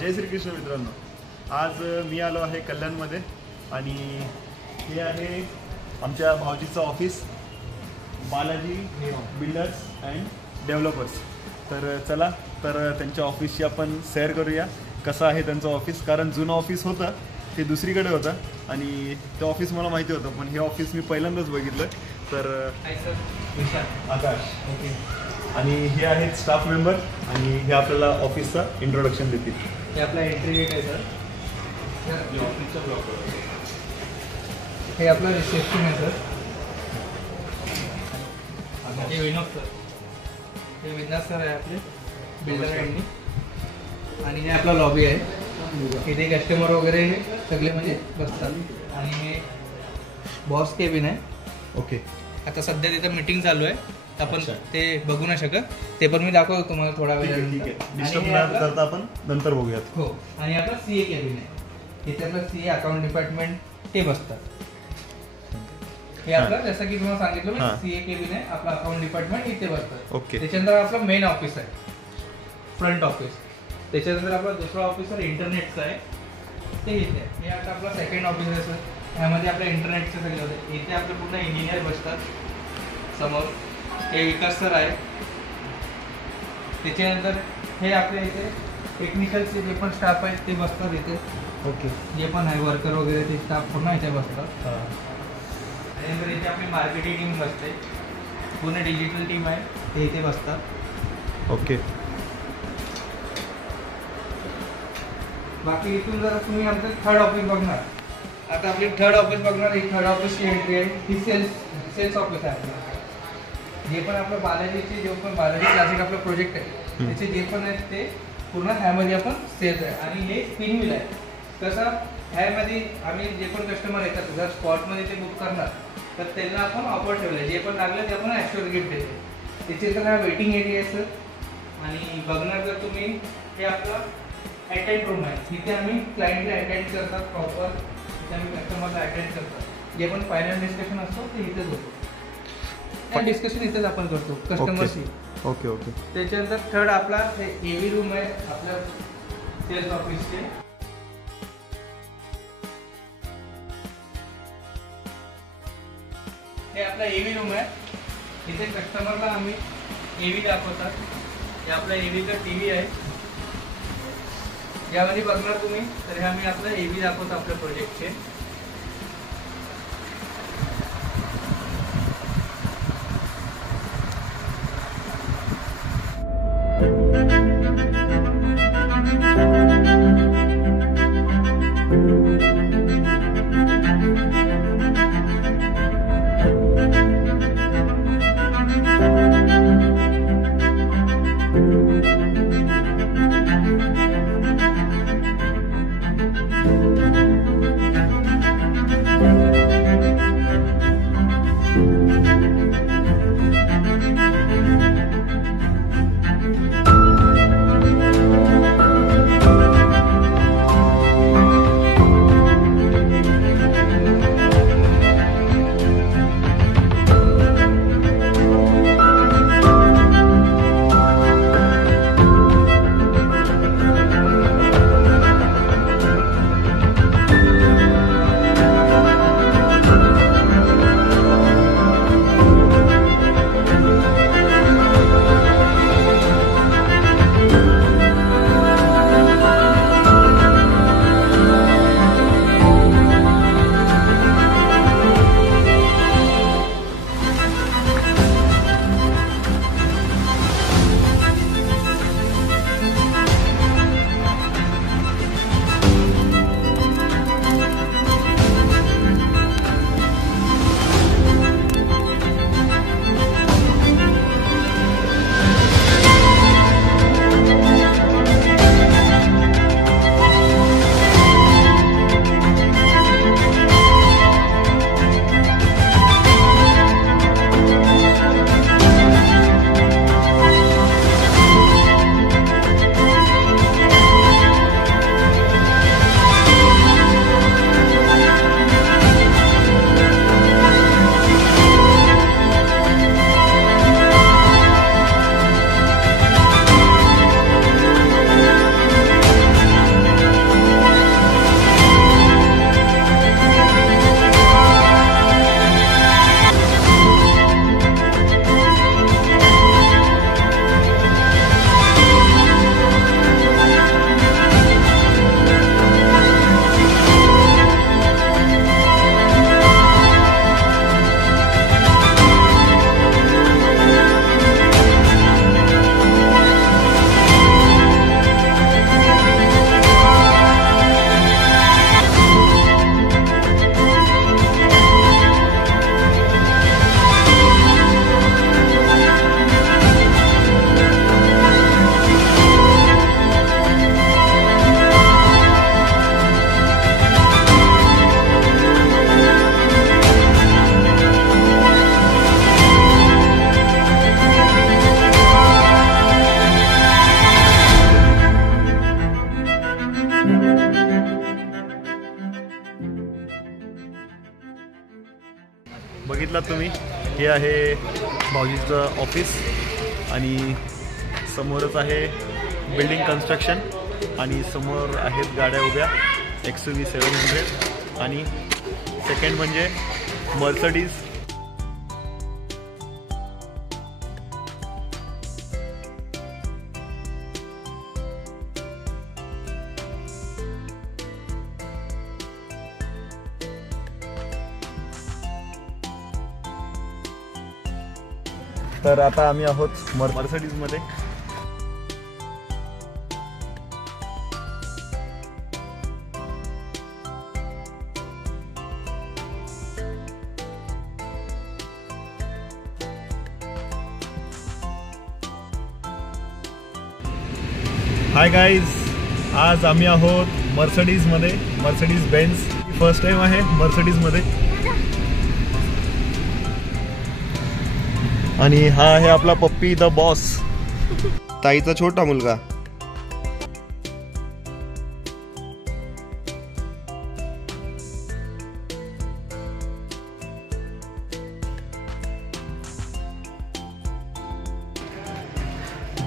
जय श्री कृष्ण मित्रांनो, आज मी आलो आहे कल्याणमध्ये आणि हे आहे आमच्या भाऊजीचं office, Balaji builders and developers. तर चला तर त्यांच्या ऑफिसची आपण सैर करूया. कसं आहे त्यांचं ऑफिस, कारण जुनं ऑफिस होतं ते दुसरीकडे होतं आणि ते ऑफिस मला माहिती होतं, पण हे ऑफिस मी पहिल्यांदाच बघितलं. तर आकाश ओके, आणि हे आहेत स्टाफ मेंबर आणि हे आपल्याला ऑफिसचा इंट्रोडक्शन देतील. हे आपला एंट्री गेट आहे सर. ऑफिसचा ब्लॉक हे आपलं रिसेप्शन आहे सर. हे विनोद सर, हे विनाश सर आहे आपले बिल्डर यांनी. आणि हे आपला लॉबी आहे. इथे कस्टमर वगैरे सगळे म्हणजे बसतात. आणि हे बॉस केबिन आहे. ओके, आता सध्या तिथं मीटिंग चालू आहे, आपण ते बघू नाही शकत. ते पण मी दाखवतो तुम्हाला थोडा वेळ. डिस्टर्ब न करता आपण नंतर बघूयात. हो. आणि आपला सीए केबिन आहे. इथे आपलं सीए अकाउंट डिपार्टमेंट ते बसतात. हे आपलं जसं की तुम्हाला सांगितलं मी, सीए केबिन आहे, आपलं अकाउंट डिपार्टमेंट इथे बसतात. ओके. त्याच्यानंतर आपलं मेन ऑफिस आहे, फ्रंट ऑफिस. त्याच्यानंतर आपला दुसरा ऑफिसर इंटरनेटचा आहे, ते इथे. हे आता आपला सेकंड ऑफिस आहे सर. ह्यामध्ये आपल्या इंटरनेटचे सगळे होते. इथे आपले पूर्ण इंजिनियर बसतात समोर. हे विकास सर आहे. त्याच्यानंतर हे आपल्या इथे टेक्निकलचे जे पण स्टाफ आहेत ते बसतात इथे. ओके. जे पण आहे वर्कर वगैरे ते स्टाफ पूर्ण इथे बसतात. आणि नंतर इथे आपली मार्केटिंग टीम बसते, पूर्ण डिजिटल टीम आहे, ते इथे बसतात. ओके. बाकी इथून जर तुम्ही आमचं थर्ड ऑफिस बघणार, आता आपली थर्ड ऑफिस बघणार. ही थर्ड ऑफिसची एंट्री आहे. ही सेल्स ऑफिस आहे आपलं. जे पण आपलं बालाजीचे जे पण बालाजी क्लासिक आपलं प्रोजेक्ट आहे त्याचे जे पण आहेत ते पूर्ण ह्यामध्ये आपण सेल्स आहे. आणि हे स्पिन व्हील आहे. कसं ह्यामध्ये आम्ही जे पण कस्टमर येतात जर स्पॉटमध्ये ते बुक करणार तर त्यांना आपण ऑफर ठेवलं आहे. जे पण लागलं ते आपण ॲक्च्युअल गिफ्ट देतो. त्याचे तर हा वेटिंग एरिया आहे सर. आणि बघणार जर तुम्ही, हे आपलं अटेंड रूम आहे. तिथे आम्ही क्लायंटला अटेंड करतात प्रॉपर. तिथे आम्ही कस्टमरला अटेंड करतात. जे पण फायनल डिस्कशन असतो ते इथेच होतो. डिस्कशन इथेच आपण करतो कस्टमरशी. Okay okay. त्याच्यानंतर थर्ड आपला हे एव्ही रूम आहे आपल्या सेल्स ऑफिसचे. हे आपला एव्ही रूम आहे. इथे कस्टमरला आम्ही एव्ही दाखवतात. हे आपला एव्हीचा टीव्ही आहे. यामध्ये बघणार तुम्ही तर हे आम्ही आपलं एव्ही दाखवतो आपल्या प्रोजेक्टचे. बघितलात तुम्ही, हे आहे भाऊजीचं ऑफिस आणि समोरच आहे बिल्डिंग कन्स्ट्रक्शन आणि समोर आहेत गाड्या उभ्या XUV 700 आणि सेकंड म्हणजे मर्सडीज. तर आता आम्ही आहोत मर्सडीजमध्ये. हाय गाईज, आज आम्ही आहोत मर्सडीजमध्ये, मर्सडीज बेन्झ. फर्स्ट टाइम आहे मर्सडीजमध्ये. आणि हा आहे आपला पप्पी द बॉस, ताईचा छोटा मुलगा.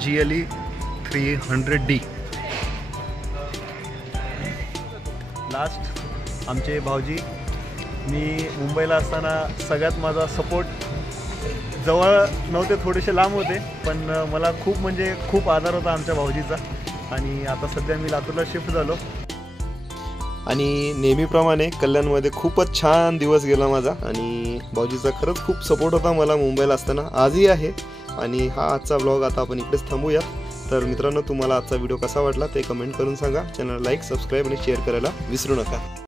GLE 300D. लास्ट आमचे भाऊजी. मी मुंबईला असताना सगळ्यात माझा सपोर्ट, जवळ नव्हते, थोडेसे लांब होते, पण मला खूप म्हणजे खूप आधार होता आमच्या भाऊजीचा. आणि आता सध्या मी लातूरला शिफ्ट झालो. आणि नेहमीप्रमाणे कल्याणमध्ये खूपच छान दिवस गेला माझा. आणि भाऊजीचा खरंच खूप सपोर्ट होता मला मुंबईला असताना, आजही आहे. आणि हा आजचा व्लॉग आता आपण इकडेच थांबूया. तर मित्रांनो, तुम्हाला आजचा व्हिडिओ कसा वाटला ते कमेंट करून सांगा. चॅनल लाईक, सबस्क्राईब आणि शेअर करायला विसरू नका.